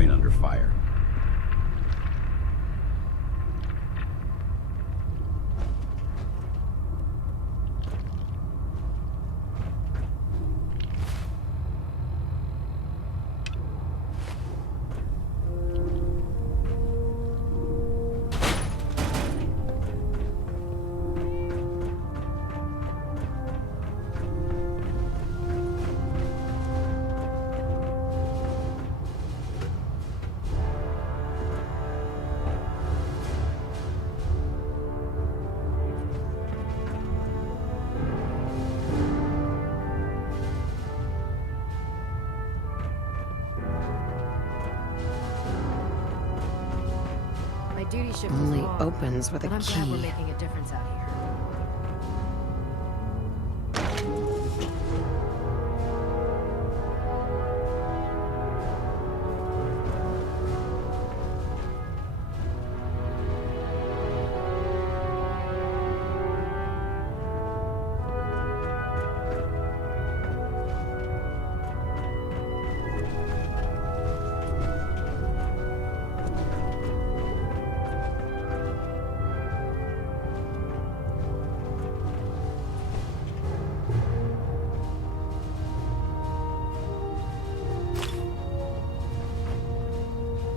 train under fire. Duty shift Only opens with a but I'm glad we're key. making a difference out here.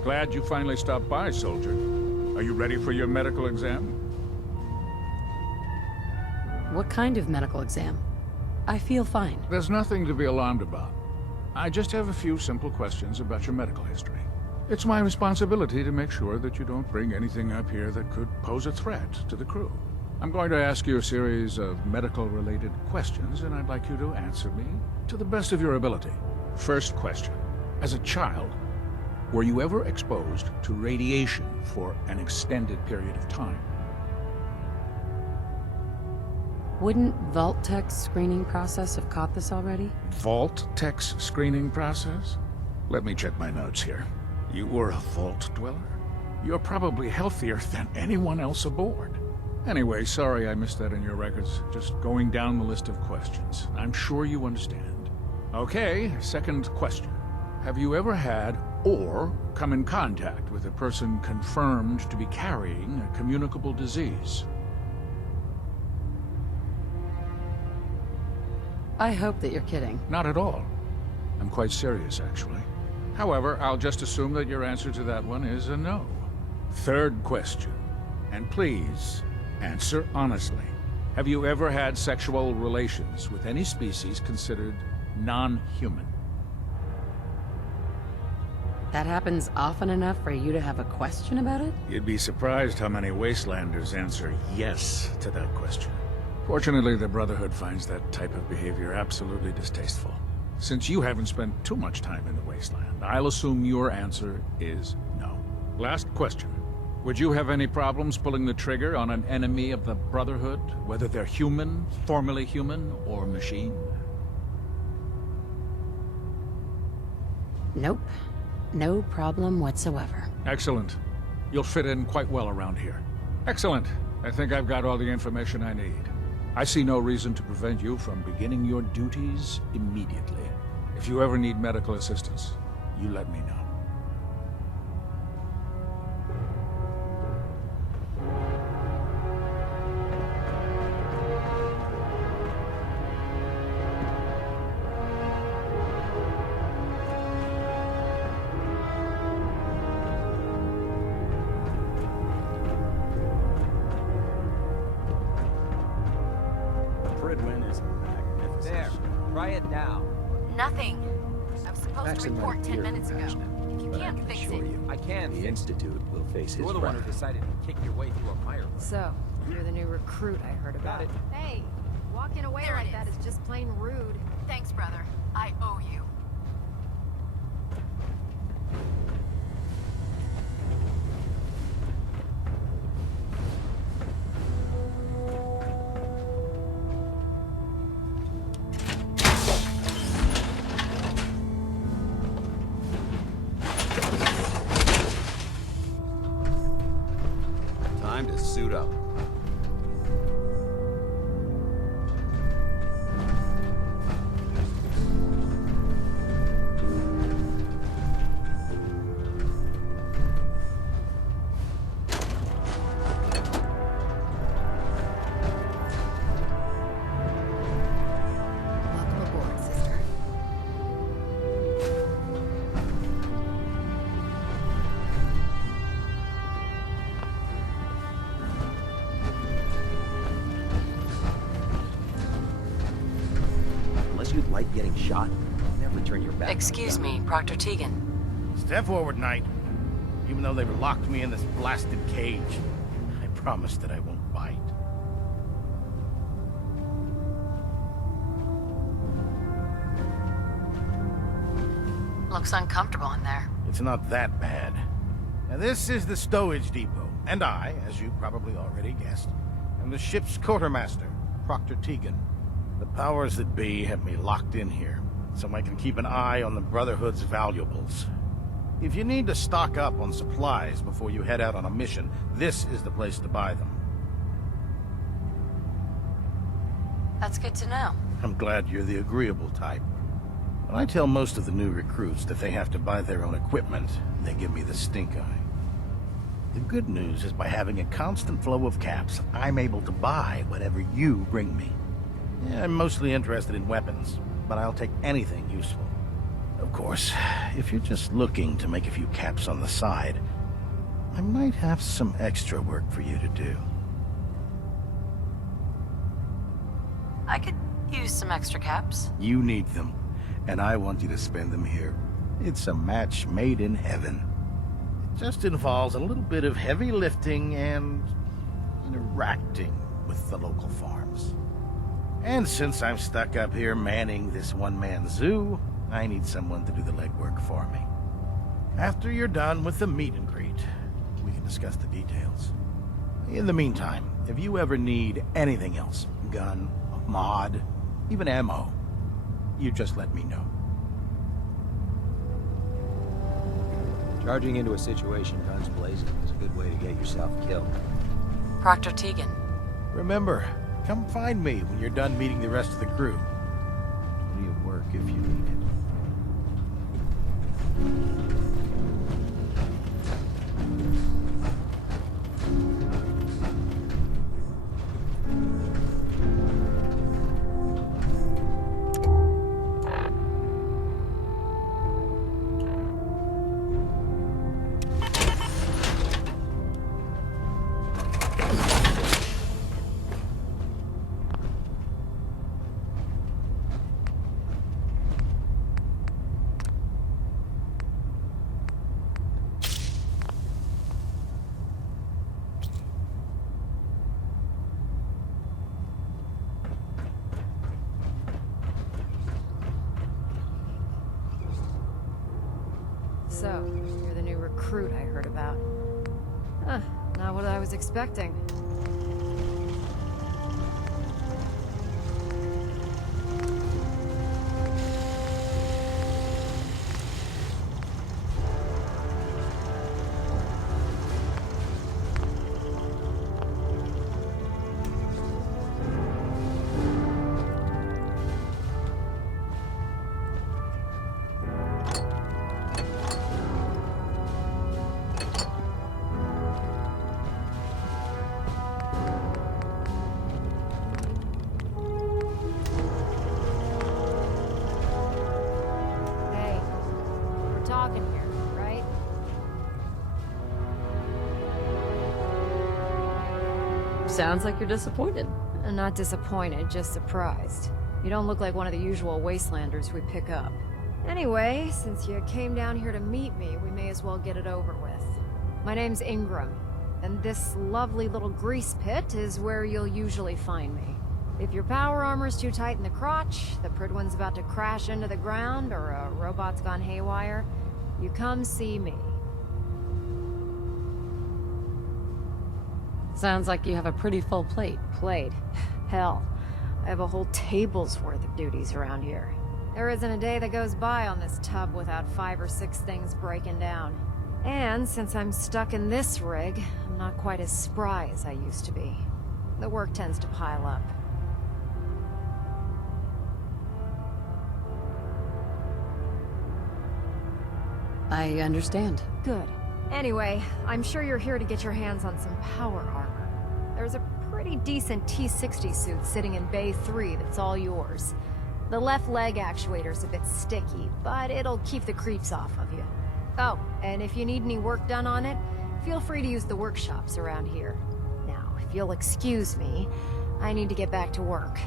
Glad you finally stopped by, soldier. Are you ready for your medical exam? What kind of medical exam? I feel fine. There's nothing to be alarmed about. I just have a few simple questions about your medical history. It's my responsibility to make sure that you don't bring anything up here that could pose a threat to the crew. I'm going to ask you a series of medical-related questions, and I'd like you to answer me to the best of your ability. First question. As a child, were you ever exposed to radiation for an extended period of time? Wouldn't Vault-Tech's screening process have caught this already? Vault-Tech's screening process? Let me check my notes here. You were a Vault Dweller? You're probably healthier than anyone else aboard. Anyway, sorry I missed that in your records. Just going down the list of questions. I'm sure you understand. Okay, second question. Have you ever had or come in contact with a person confirmed to be carrying a communicable disease? I hope that you're kidding. Not at all. I'm quite serious, actually. However, I'll just assume that your answer to that one is a no. Third question, and please, answer honestly. Have you ever had sexual relations with any species considered non-human? That happens often enough for you to have a question about it? You'd be surprised how many Wastelanders answer yes to that question. Fortunately, the Brotherhood finds that type of behavior absolutely distasteful. Since you haven't spent too much time in the Wasteland, I'll assume your answer is no. Last question. Would you have any problems pulling the trigger on an enemy of the Brotherhood, whether they're human, formerly human, or machine? Nope. No problem whatsoever. Excellent. You'll fit in quite well around here. Excellent. I think I've got all the information I need. I see no reason to prevent you from beginning your duties immediately. If you ever need medical assistance, you let me know. Prydwen is magnificent. There. Try it now. Nothing. I was supposed to report 10 minutes ago. If you But I can't can fix assure it... you, I can. the Institute will face his You're the one who wrath. decided to kick your way through a mire. So, you're the new recruit I heard about. Got it. Hey, walking away There like it that is. is just plain rude. Thanks, brother. I owe you. Time to suit up. like getting shot, never turn your back. Excuse me, Proctor Tegan. Step forward, Knight. Even though they've locked me in this blasted cage, I promise that I won't bite. Looks uncomfortable in there. It's not that bad. Now, this is the stowage depot, and I, as you probably already guessed, am the ship's quartermaster, Proctor Tegan. The powers that be have me locked in here, so I can keep an eye on the Brotherhood's valuables. If you need to stock up on supplies before you head out on a mission, this is the place to buy them. That's good to know. I'm glad you're the agreeable type. When I tell most of the new recruits that they have to buy their own equipment, they give me the stink eye. The good news is by having a constant flow of caps, I'm able to buy whatever you bring me. Yeah, I'm mostly interested in weapons, but I'll take anything useful. Of course, if you're just looking to make a few caps on the side, I might have some extra work for you to do. I could use some extra caps. You need them, and I want you to spend them here. It's a match made in heaven. It just involves a little bit of heavy lifting and interacting with the local farms. And since I'm stuck up here manning this one-man zoo, I need someone to do the legwork for me. After you're done with the meet and greet, we can discuss the details. In the meantime, if you ever need anything else, gun, a mod, even ammo, you just let me know. Charging into a situation guns blazing is a good way to get yourself killed. Proctor Tegan. Remember, come find me when you're done meeting the rest of the crew. Plenty of work if you need it. So, you're the new recruit I heard about. Huh, not what I was expecting. Talking here, right? Sounds like you're disappointed. I'm not disappointed, just surprised. You don't look like one of the usual wastelanders we pick up. Anyway, since you came down here to meet me, we may as well get it over with. My name's Ingram, and this lovely little grease pit is where you'll usually find me. If your power armor's too tight in the crotch, the Pridwin's about to crash into the ground, or a robot's gone haywire, you come see me. Sounds like you have a pretty full plate. Plate? Hell, I have a whole table's worth of duties around here. There isn't a day that goes by on this tub without 5 or 6 things breaking down. And since I'm stuck in this rig, I'm not quite as spry as I used to be. The work tends to pile up. I understand. Good. Anyway, I'm sure you're here to get your hands on some power armor. There's a pretty decent T-60 suit sitting in Bay 3 that's all yours. The left leg actuator's a bit sticky, but it'll keep the creeps off of you. Oh, and if you need any work done on it, feel free to use the workshops around here. Now, if you'll excuse me, I need to get back to work.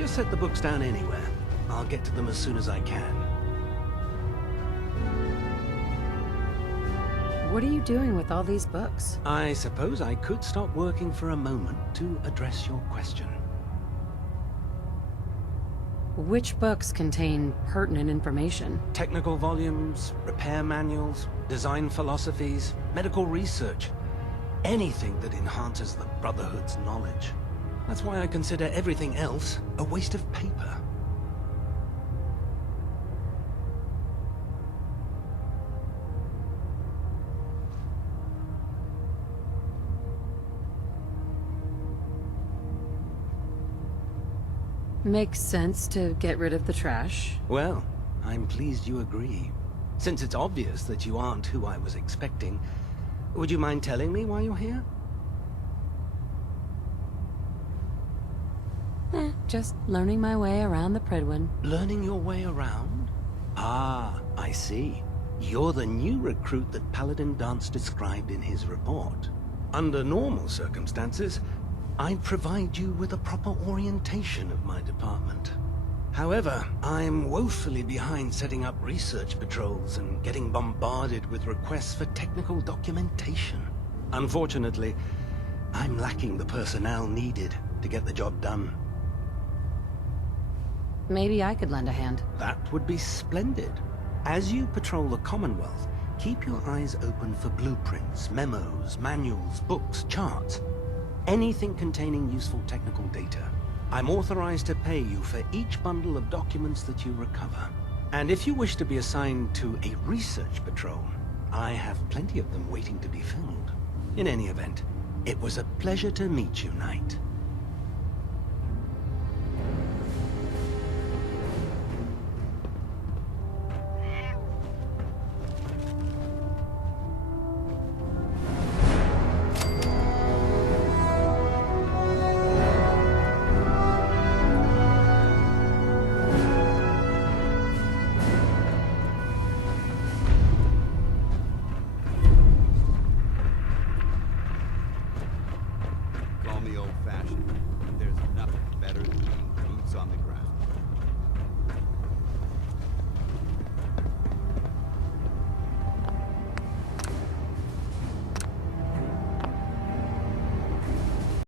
Just set the books down anywhere. I'll get to them as soon as I can. What are you doing with all these books? I suppose I could stop working for a moment to address your question. Which books contain pertinent information? Technical volumes, repair manuals, design philosophies, medical research. Anything that enhances the Brotherhood's knowledge. That's why I consider everything else a waste of paper. Makes sense to get rid of the trash. Well, I'm pleased you agree. Since it's obvious that you aren't who I was expecting, would you mind telling me why you're here? Just learning my way around the Pridwin. Learning your way around? Ah, I see. You're the new recruit that Paladin Dance described in his report. Under normal circumstances, I'd provide you with a proper orientation of my department. However, I'm woefully behind setting up research patrols and getting bombarded with requests for technical documentation. Unfortunately, I'm lacking the personnel needed to get the job done. Maybe I could lend a hand. That would be splendid. As you patrol the Commonwealth, keep your eyes open for blueprints, memos, manuals, books, charts. Anything containing useful technical data. I'm authorized to pay you for each bundle of documents that you recover. And if you wish to be assigned to a research patrol, I have plenty of them waiting to be filled. In any event, it was a pleasure to meet you, Knight.